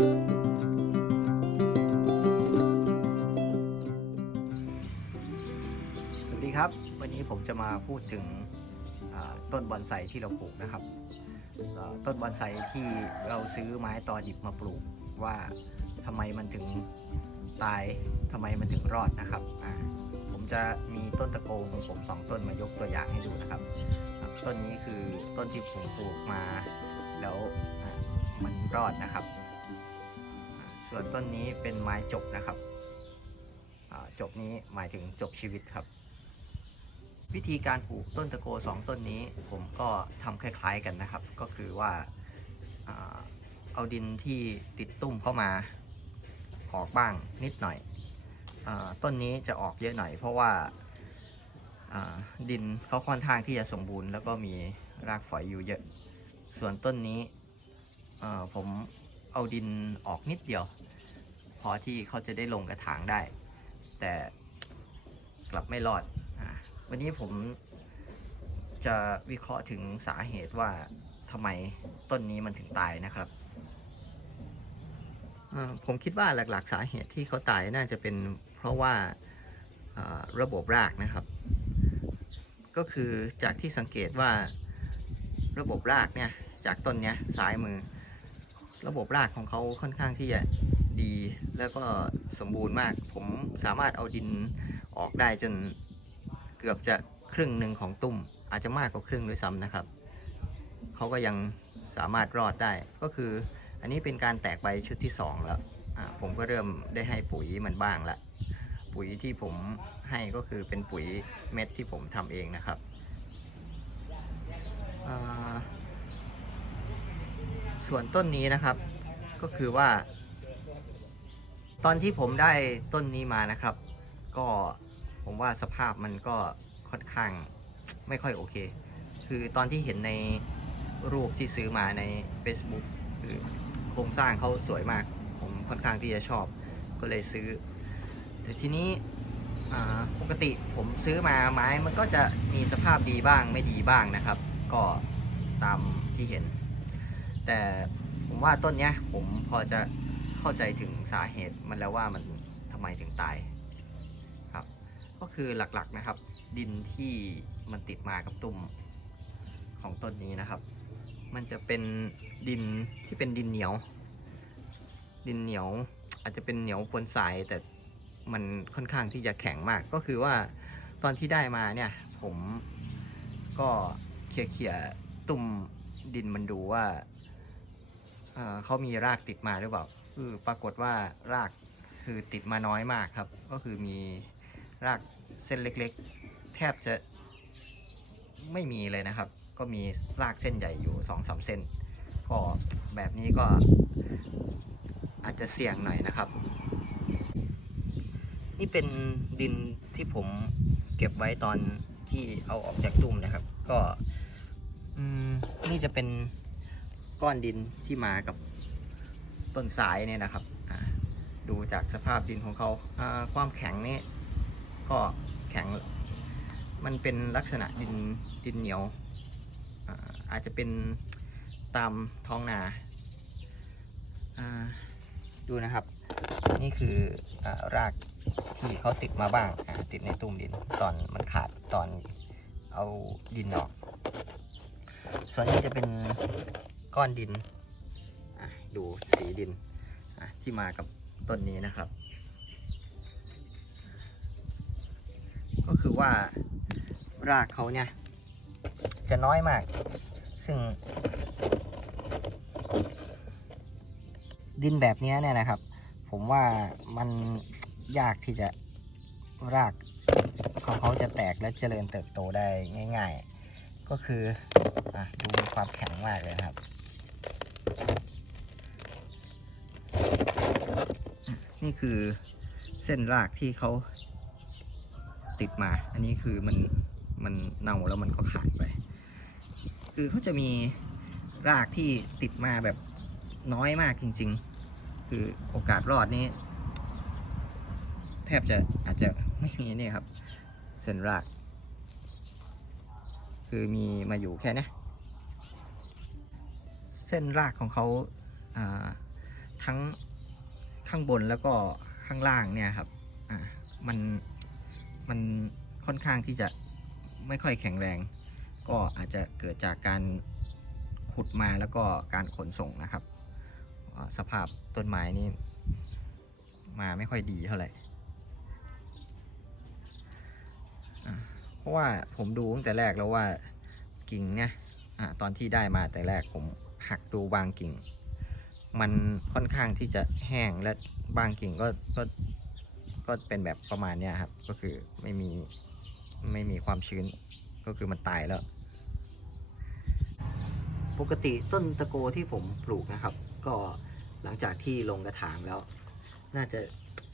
สวัสดีครับ วันนี้ผมจะมาพูดถึงต้นบอนไซที่เราปลูกนะครับ ต้นบอนไซที่เราซื้อไม้ตอดิบมาปลูกว่าทำไมมันถึงตายทำไมมันถึงรอดนะครับผมจะมีต้นตะโกของผมสองต้นมายกตัวอย่างให้ดูนะครับ ต้นนี้คือต้นที่ผมปลูกมาแล้วมันรอดนะครับ ส่วนต้นนี้เป็นไม้จบนะครับจบนี้หมายถึงจบชีวิตครับ วิธีการปลูกต้นตะโกสองต้นนี้ผมก็ทำคล้าย ๆกันนะครับ ก็คือว่าเอาดินที่ติดตุ้มเข้ามาออกบ้างนิดหน่อยอต้นนี้จะออกเยอะหน่อย เพราะว่าดินเขาค่อนข้างที่จะสมบูรณ์ แล้วก็มีรากฝอยอยู่เยอะ ส่วนต้นนี้ผม เอาดินออกนิดเดียว พอที่เขาจะได้ลงกระถางได้ แต่กลับไม่รอดอวันนี้ผมจะวิเคราะห์ถึงสาเหตุว่าทำไมต้นนี้มันถึงตายนะครับ ผมคิดว่าหลักๆ สาเหตุที่เขาตายน่าจะเป็นเพราะว่าอ่าระบบรากนะครับ ก็คือจากที่สังเกตว่าระบบรากเนี่ยจากต้นเนี้ยซ้ายมือ ระบบรากของเขาค่อนข้างที่จะดี แล้วก็สมบูรณ์มาก ผมสามารถเอาดินออกได้จนเกือบจะครึ่งหนึ่งของตุ้มอาจจะมากกว่าครึ่งด้วยซ้ำนะครับ เขาก็ยังสามารถรอดได้ ก็คืออันนี้เป็นการแตกใบชุดที่สองแล้ว ผมก็เริ่มได้ให้ปุ๋ยมันบ้างละ ปุ๋ยที่ผมให้ก็คือเป็นปุ๋ยเม็ดที่ผมทำเองนะครับอ่า ส่วนต้นนี้นะครับ ก็คือว่า ตอนที่ผมได้ต้นนี้มานะครับ ก็ผมว่าสภาพมันก็ค่อนข้างไม่ค่อยโอเค คือตอนที่เห็นในรูปที่ซื้อมาใน Facebook คือโครงสร้างเขาสวยมาก ผมค่อนข้างที่จะชอบ ก็เลยซื้อ แต่ทีนี้ปกติผมซื้อมาไม้มันก็จะมีสภาพดีบ้างไม่ดีบ้างนะครับ ก็ตามที่เห็น แต่ผมว่าต้นเนี้ย ผมพอจะเข้าใจถึงสาเหตุมันแล้วว่ามันทำไมถึงตายครับ ก็คือหลักๆนะครับ ดินที่มันติดมากับตุ่มของต้นนี้นะครับ มันจะเป็นดินที่เป็นดินเหนียว ดินเหนียวอาจจะเป็นเหนียวปนสายแต่มันค่อนข้างที่จะแข็งมาก ก็คือว่าตอนที่ได้มาเนี่ย ผมก็เขี่ยๆตุ่มดินมันดูว่า เขามีรากติดมาหรือเปล่าคือปรากฏว่ารากคือติดมาน้อยมากครับ ก็คือมีรากเส้นเล็กๆ แทบจะไม่มีเลยนะครับ ก็มีรากเส้นใหญ่อยู่สองสามเส้น ก็แบบนี้ก็อาจจะเสี่ยงหน่อยนะครับ นี่เป็นดินที่ผมเก็บไว้ตอนที่เอาออกจากตุ้มนะครับ ก็นี่จะเป็น ก้อนดินที่มากับต้นสายเนี่ยนะครับ ดูจากสภาพดินของเขาความแข็งนี่ก็แข็ง มันเป็นลักษณะดินดินเหนียวอาจจะเป็นตามท้องนาดูนะครับ นี่คืออรากที่เขาติดมาบ้างติดในตุ้มดินตอนมันขาดตอนเอาดินออก ส่วนนี้จะเป็น ก้อนดินดูสีดินที่มากับต้นนี้นะครับ ก็คือว่ารากเขาเนี่ย จะน้อยมาก ซึ่ง ดินแบบนี้เนี่ยนะครับ ผมว่ามันยากที่จะรากของเขาจะแตกและเจริญเติบโตได้ง่าย ๆ ก็คืออะดูมีความแข็งมากเลยครับ นี่คือเส้นรากที่เขาติดมา อันนี้คือมันมันเน่าแล้วมันก็ขาดไป คือเขาจะมีรากที่ติดมาแบบน้อยมากจริง ๆ คือโอกาสรอดนี้ แทบจะอาจจะไม่มีนี่ครับ เส้นราก คือมีมาอยู่แค่นี้เส้นรากของเขาาทั้ง ข้างบนแล้วก็ข้างล่างเนี่ยครับอ่ามันมันค่อนข้างที่จะไม่ค่อยแข็งแรง ก็อาจจะเกิดจากการขุดมาแล้วก็การขนส่งนะครับ สภาพต้นไม้นี่มาไม่ค่อยดีเท่าไหร่เพราะว่าผมดูตั้งแต่แรกแล้วว่ากิ่งเนี่ยอาตอนที่ได้มาแต่แรกผมหักดูบางกิ่ง มันค่อนข้างที่จะแห้งและบางกิ่งก็ก็ก็เป็นแบบประมาณเนี้ยครับ ก็คือไม่มีไม่มีความชื้น ก็คือมันตายแล้ว ปกติต้นตะโกที่ผมปลูกนะครับ ก็หลังจากที่ลงกระถางแล้ว น่าจะ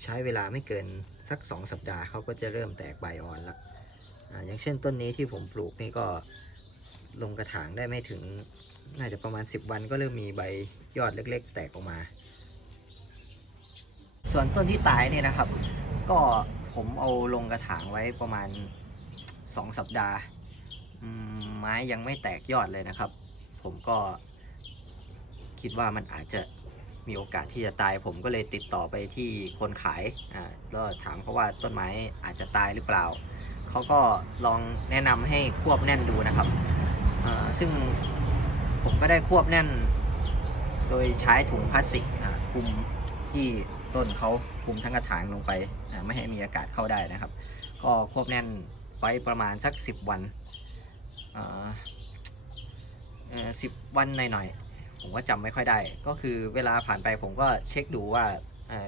ใช้เวลาไม่เกินสักสองสัปดาห์เขาก็จะเริ่มแตกใบอ่อนแล้วอาอย่างเช่นต้นนี้ที่ผมปลูกนี่ก็ ลงกระถางได้ไม่ถึงน่าจะประมาณ 10 วันก็เริ่มมีใบยอดเล็ก ๆ แตกออกมา ส่วนต้นที่ตายเนี่ยนะครับ ก็ผมเอาลงกระถางไว้ประมาณ 2 สัปดาห์ไม้ยังไม่แตกยอดเลยนะครับ ผมก็คิดว่ามันอาจจะมีโอกาสที่จะตาย ผมก็เลยติดต่อไปที่คนขายอ่าแล้วถามเขาว่าต้นไม้อาจจะตายหรือเปล่า เขาก็ลองแนะนำให้ควบแน่นดูนะครับ ซึ่งผมก็ได้ควบแน่น โดยใช้ถุงพลาสติกคุมที่ต้นเขาคุมทั้งกระถางลงไป ไม่ให้มีอากาศเข้าได้นะครับ ก็ควบแน่นไว้ประมาณสัก 10 วันสิบวันหน่อยๆ ผมก็จำไม่ค่อยได้ ก็คือเวลาผ่านไปผมก็เช็คดูว่า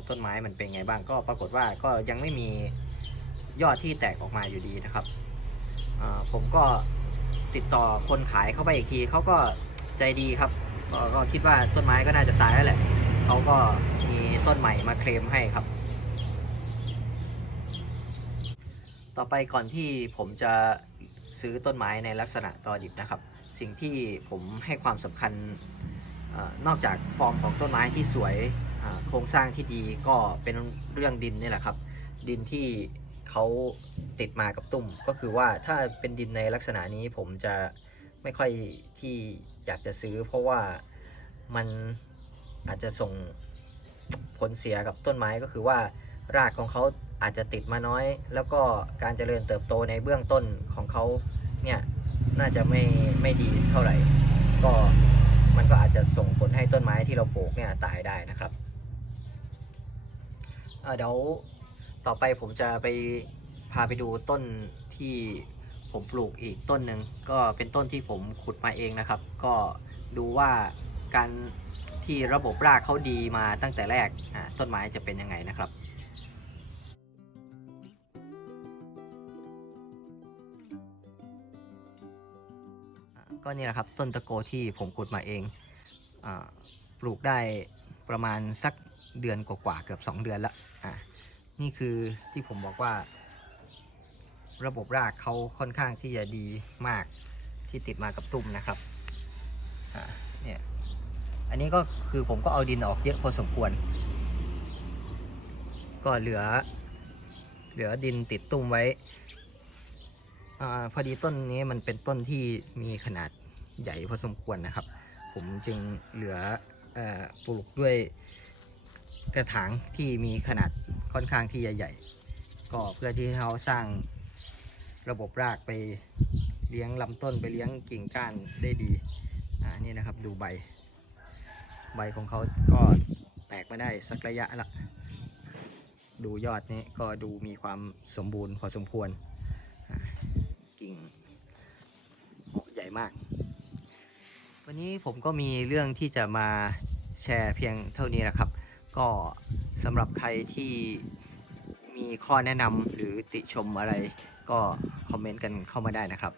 ต้นไม้มันเป็นไงบ้าง ก็ปรากฏว่าก็ยังไม่มียอดที่แตกออกมาอยู่ดีนะครับ ผมก็ ติดต่อคนขายเข้าไปอีกทีเขาก็ใจดีครับกก็คิดว่าต้นไม้ก็น่าจะตายแล้วแหละเขาก็มีต้นใหม่มาเคลมให้ครับ ต่อไปก่อนที่ผมจะซื้อต้นไม้ในลักษณะตอดิบนะครับ สิ่งที่ผมให้ความสำคัญอนอกจากฟอร์มของต้นไม้ที่สวยโครงสร้างที่ดีก็เป็นเรื่องดินนี่แหละครับ ดินที่ เขาติดมากับตุ้มก็คือว่าถ้าเป็นดินในลักษณะนี้ผมจะไม่ค่อยที่อยากจะซื้อ เพราะว่ามันอาจจะส่งผลเสียกับต้นไม้ก็คือว่ารากของเขาอาจจะติดมาน้อย แล้วก็การเจริญเติบโตในเบื้องต้นของเขาเนี่ยน่าจะไม่ไม่ดีเท่าไหร่ ก็มันก็อาจจะส่งผลให้ต้นไม้ที่เราปลูกเนี่ยตายได้นะครับเเดี๋ยว ต่อไปผมจะไปพาไปดูต้นที่ผมปลูกอีกต้นหนึ่งก็เป็นต้นที่ผมขุดมาเองนะครับ ก็ดูว่าการที่ระบบรากเขาดีมาตั้งแต่แรกต้นไม้จะเป็นยังไงนะครับก็นี่แหละครับต้นตะโกที่ผมขุดมาเองอปลูกได้ประมาณสักเดือนกว่าๆเกือบ 2 เดือนละอ่า นี่คือที่ผมบอกว่า ระบบรากเขาค่อนข้างที่จะดีมากที่ติดมากับตุ้มนะครับเนี่ยอันนี้ก็คือผมก็เอาดินออกเยอะพอสมควร ก็เหลือ เหลือดินติดตุ้มไว้อาพอดีต้นนี้มันเป็นต้นที่มีขนาดใหญ่พอสมควรนะครับ ผมจึงเหลืออปลูกด้วย กระถางที่มีขนาดค่อนข้างที่ใหญ่ก็เพื่อที่เขาสร้างระบบรากไปเลี้ยงลำต้นไปเลี้ยงกิ่งก้านได้ดีอ่านี่นะครับดูใบ ใบของเขาก็แตกมาได้สักระยะละดูยอดนี้ก็ดูมีความสมบูรณ์พอสมควรกิ่งโอ้ใหญ่มาก วันนี้ผมก็มีเรื่องที่จะมาแชร์เพียงเท่านี้นะครับ ก็สำหรับใครที่มีข้อแนะนำหรือติชมอะไร ก็คอมเมนต์กันเข้ามาได้นะครับ